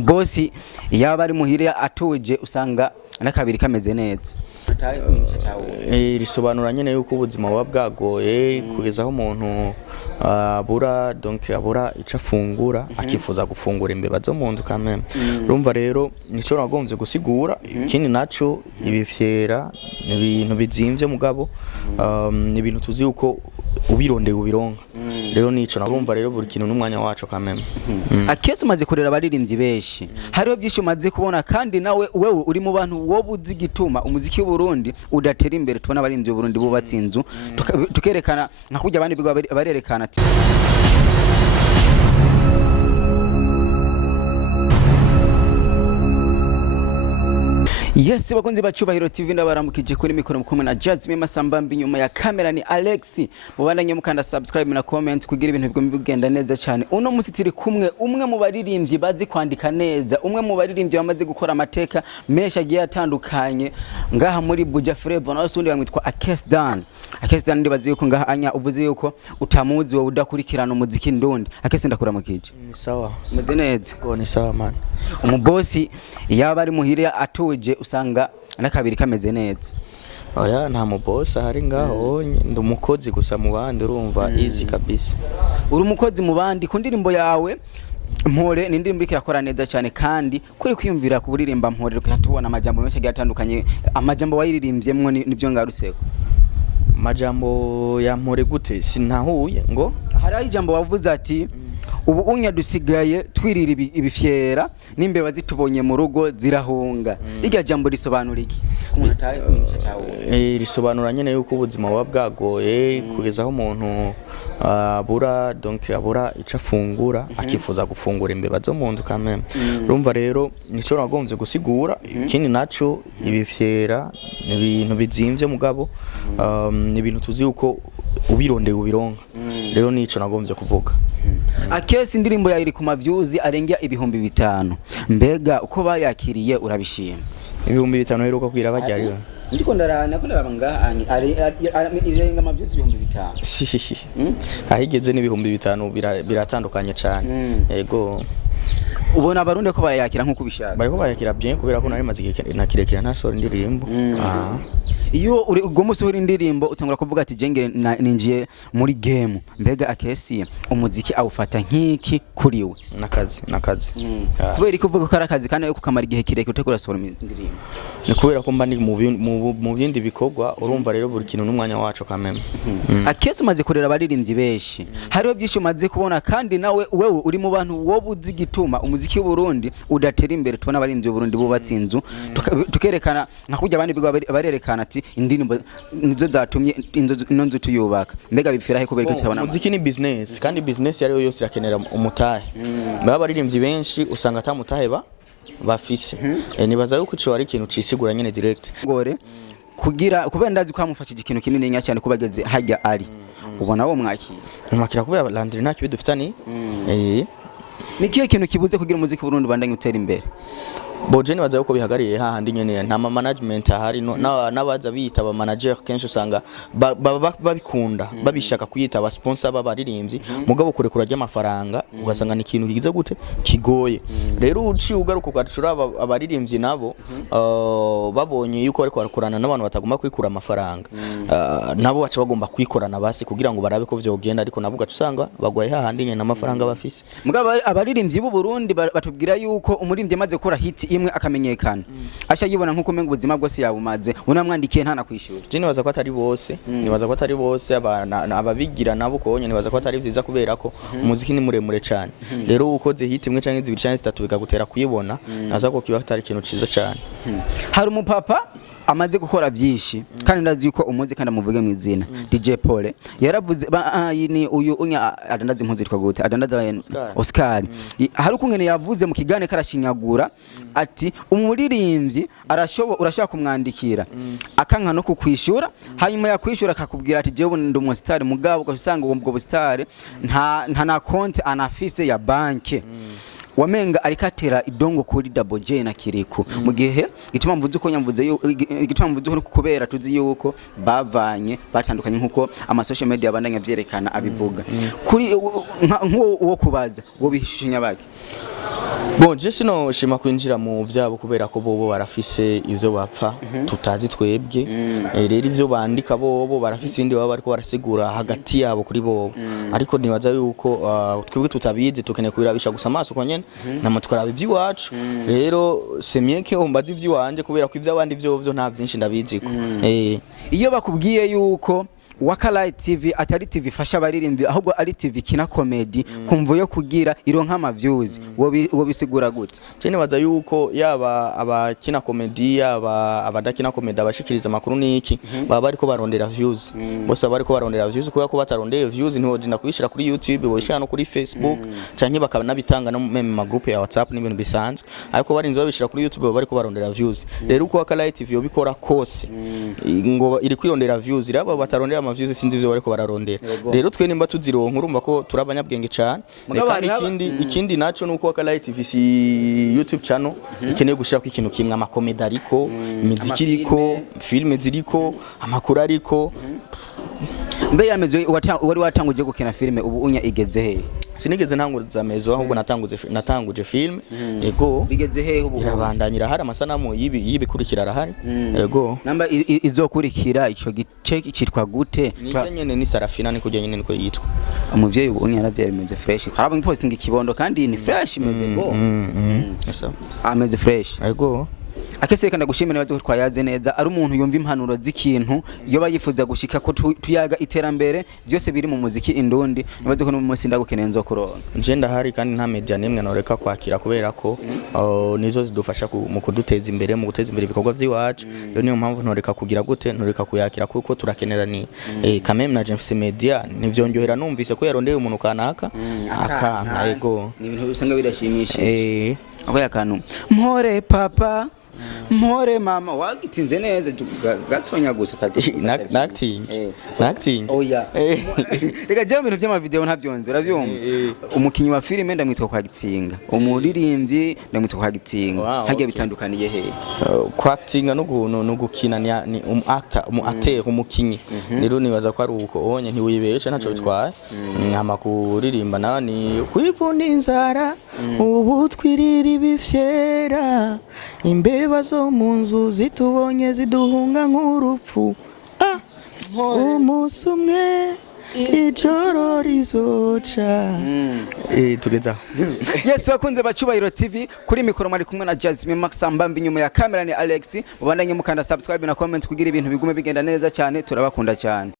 Bosi yaba ari muhire atuje usanga nakabiri kameze neza. Risobanura nyene yuko ubuzima buba bwagoye kugeza aho umuntu abura donc abura ico afungura akifuza gufungura imbeba zo mu nzu kameme. Urumva rero nico nagomvye gusigura ikindi naco ibifyera ni ibintu bizimvye mugabo ni ibintu tuzi yuko ubirondeye ubironka. Rero nico nagomva rero buri kintu n'umwanya wacu kameme. Akese umaze kurera abaririmbyi benshi hariho byinshi umaze kubona kandi nawe wewe uri mu bantu wobuzi igituma umuziki w'Uburundi udatera imbere tubona abaririmbyi b'Uburundi bubatse inzu tukerekana nka kujya abandi bigo barerekana ati Yes, bakunzi bacubahiro TV ndabaramukije kuri mikoro mukumwe na Jasmine Masambambi nyuma ya kamera ni Alex. Mubandanye mukanda subscribe na comment kugira ibintu bigenda neza cyane. Uno musi tiri kumwe umwe mu baririmbyi bazi kwandika neza, umwe mu baririmbyi bamaze gukora amateka menshi agiye atandukanye ngaha muri Buja Flavor nawe sundi bamwitwa Akes Dan. Akes Dan ndibazi yuko ngaha anya uvuze yuko utamuzi wowe udakurikirana umuziki ndundi. Akes ndakuramukije. Ni sawa. Muze neza. Go ni sawa man. Umubosi yaba ari muhire atuje usanga nakabiri kameze neza. Oya nta mubosi hari ngaho ndumukozi gusa mu bandi urumva easy kabisa. Uri umukozi mu bandi ku ndirimbo yawe Mpore ni indirimbo ikirakora neza cyane kandi kuri kwiyumvira kuburirimba Mpore tubona amajambo menshi atandukanye amajambo wayiririmbyemwo nibyo ngaruseko. Amajambo ya Mpore gute sintahuye ngo hari ijambo wavuze ati ubu unya dusigaye twirira ibifyera n'imbeba zitubonye mu rugo zirahunga. Irya jambo risobanura iki kumuntu ataye kunyisha cyawe? Risobanura nyene yuko ubuzima buba bwagoye kugeza aho umuntu abura donc abura ico afungura akifuza gufungura imbeba zo mu nzu kameme. Urumva rero nico nagomvye gusigura ikindi naco ibifyera ni ibintu bizimvye mugabo ni ibintu tuzi yuko ubirondeye ubironka. Rero nico nagomvye kuvuga. Akese indirimbo ya iri ku mavyuzi arengya ibihumbi 5. Mbega uko bayakiriye urabishima? Ibihumbi 5 heruka kwira bajyariwe. Ndiko ndarana ko ndabanga irenga amavyuzi ibihumbi 5. Ahigeze n'ibihumbi 5 biratandukanye cyane. Yego. Ubona abarundi ko barayakira nkuko bishaka. Bariko bayakira bien kubera ko nari maze nakirekera ntasora indirimbo. Iyo uri ugomusohora indirimbo utangura kuvuga ati jengere ninjiye muri game. Mbega Akesi umuziki awufata nkiki kuri we? Nakazi. Kubera ko uvuga ko ari akazi kandi yo kukamara igihe kireke utekura sohora indirimbo. Ni kubera ko mba ndi mu bindi bikorwa urumva rero buri kintu n'umwanya wacu kameme. Akesi umaze kurera abaririmbyi benshi hariho byinshi umaze kubona kandi nawe wewe uri mu bantu wobuzi igituma umuziki w'Uburundi udatera imbere tubona abaririmbyi b'Uburundi bubatse inzu tukerekana nka kujya abandi bigo barerekana ati indirimbo nizo zatumye ino nzu tuyubaka. Mbega bifira he kubera ko tutabona umuziki ni business kandi business yari yose irakenera umutahe. Baba abaririmbyi benshi usanga atamutahe bafise. Nibaza yuko ico ari ikintu cisigura nyene direct. Ngore kugira kubera ndazi ko amufashije ikintu kinini nya cyane kubageze hajya ari. Ubona wo mwakira kubera Landry nta kibi dufitani. Nikiye kintu kibuze kugira umuziki w'Uburundi bandanye utera imbere? Bojeni baza yuko bihagariye hahandi nyene nta management ahari nabaza biyita aba manager kenshi usanga babikunda babishaka kuyita aba sponsor b'abaririmbyi mugabo kure kurajya amafaranga ugasanga ni ikintu kigize gute kigoye. Rero uci ugaruka ugacura abaririmbyi nabo babonye yuko ariko barakorana n'abantu batagomba kwikura amafaranga nabo baca bagomba kwikorana basi kugira ngo barabe ko vyogenda ariko nabo gacusanga bagwaye hahandi nyene amafaranga bafise. Mugabo abaririmbyi b'u Burundi batubwira yuko umurimbyi amaze gukora hit imwe akamenyekana asha yibona nkuko menga ubuzima bwose yabumaze unamwandikiye ntana kwishura. Je nibaza ko atari bose nibaza ko atari bose ababigira nabo konye nibaza ko atari vyiza kubera ko umuziki ni muremure cyane. Rero ukoze hit imwe canke 2 canke 3 bikagutera kuyibona naza ko kiba atari ikintu ciza cyane. Hari umupapa amaze gukora byinshi kandi ndazi yuko umuzi kandi amuvuge mu izina DJ Pole yaravuze ni uyu unya adandaza impunzi twa gute adandaza Oscar. Hari ukungene yavuze mu kigane karashinyagura ati umuririmbyi urashaka kumwandikira akanka no kukwishura hanyuma yakwishura akakubwira ati jewe ndi umustar mugabo ugasanga ubwo bustar nta konti anafise ya banke. Wamenga arikatera idongo kuri Double J na Kiriku mu gihe gituma mvuze uko nyamvuze gituma mvuze uko kubera tuzi yuko bavanye batandukanye nkuko ama social media abandanya byerekana abivuga kuri nko kubaza wo bishishinya baki Bon, je sino shima kwinjira mu vyabo kubera ko bobo barafise ivyo bapfa tutazi twebwe. Rero ivyo bandika bobo barafise ibindi baba bariko barasigura hagati yabo kuri bobo. Ariko nibaza yuko twebwe tutabizi tukeneye kubirabisha gusa amaso kwa nyene namatwara ivy'iwacu. Rero semyeke umbaza ivy'iwanje kubera ko ivy'abandi vyovyo nta vyinshi ndabiziko. Iyo bakubwiye yuko Wakalayi TV atari TV fasha baririmbi ahubwo ari TV kina comedy kumvo yo kugira ironka ama views wo bisigura gute? Cyane baza yuko yaba abakina comedy yaba abadakina comedy abashikiriza makuru niki baba bariko barondera views bose bariko barondera views kubera ko batarondeye views niho dinda kubishira kuri YouTube boshira no kuri Facebook canke bakanabitanga no meme ma group ya WhatsApp n'ibintu bisanzwe ariko barinze babishira kuri YouTube baba bariko barondera views. Rero uko Wakalayi TV yo bikora kose ngo iri kwirondera views raba batarondera ama views sinzi ivyo bariko bararondera. Rero twe nimba tuzironka urumva ko turabanyabwenge cyane. Ikindi naco nuko Wakalayi TV si YouTube channel ikeneye gushira ko ikintu kimwe ama comedy ariko imiziki iriko filme ziriko amakuru ariko mbe yameze wari watanguje gukina filme ubu unya igeze he? Sinigeze ntanguza mezo ahubwo natanguje film ego bigeze he ubu irabandanyira hari amasanamu yibikurikira arahari ego namba izokurikira ico gice kitwa gute nyene ni Sarafina ni kujya nyene niko yitwa umuvyeyi ubu yaravye bimeze fresh haraba posting ikibondo kandi ni fresh imeze go ameze fresh ego Akese reka ndagushimira nawe twayaze neza ari umuntu yumva impanuro z'ikintu iyo bayifuza gushika ko tuyaga iterambere byose biri mu muziki indundi nibaze ko no munsi ndagukeneye nzo kuronka nje ndahari kandi nta media nemwe noreka kwakira kubera ko nizo zidufasha mu kuduteza imbere mu guteza imbere ibikorwa by'iwacu yo niyo mpamvu ntoreka kugira gute ntoreka kuyakira kuko turakenera ni kameme na James media nivyonjohera numvise ko yarondeye umuntu kanaka akanka ego ni ibintu bisanga birashimishije ako yakantu mpore papa mpore mama wagitinze neza gatonya gusa kazi nakting oya reka je ibintu by'ama video ntavyonze uravyumva umukinyi wa filime ndamwitwa kwa Gitsinga umuririmbyi ndamwitwa kwa Gitsinga hagiye bitandukaniye he kwa Gitsinga no gukina ni acteur umukinyi rero nibaza ko ari uko onye ntiwibesha ntaco bitwaye nkama kuririmba nani kwivuna inzara ubu twirira ibifyera imbeba zo munzu zitubonye ziduhunga nk'urupfu umunsi umwe ijoro rizoca tugeza yes bakunze bacubahiro TV kuri mikoro mari kumwe na Jasmine Max Ambambi nyuma ya kamera ni Alex mubandanye mukanda subscribe na comment kugira ibintu bigume bigenda neza cyane turabakunda cyane.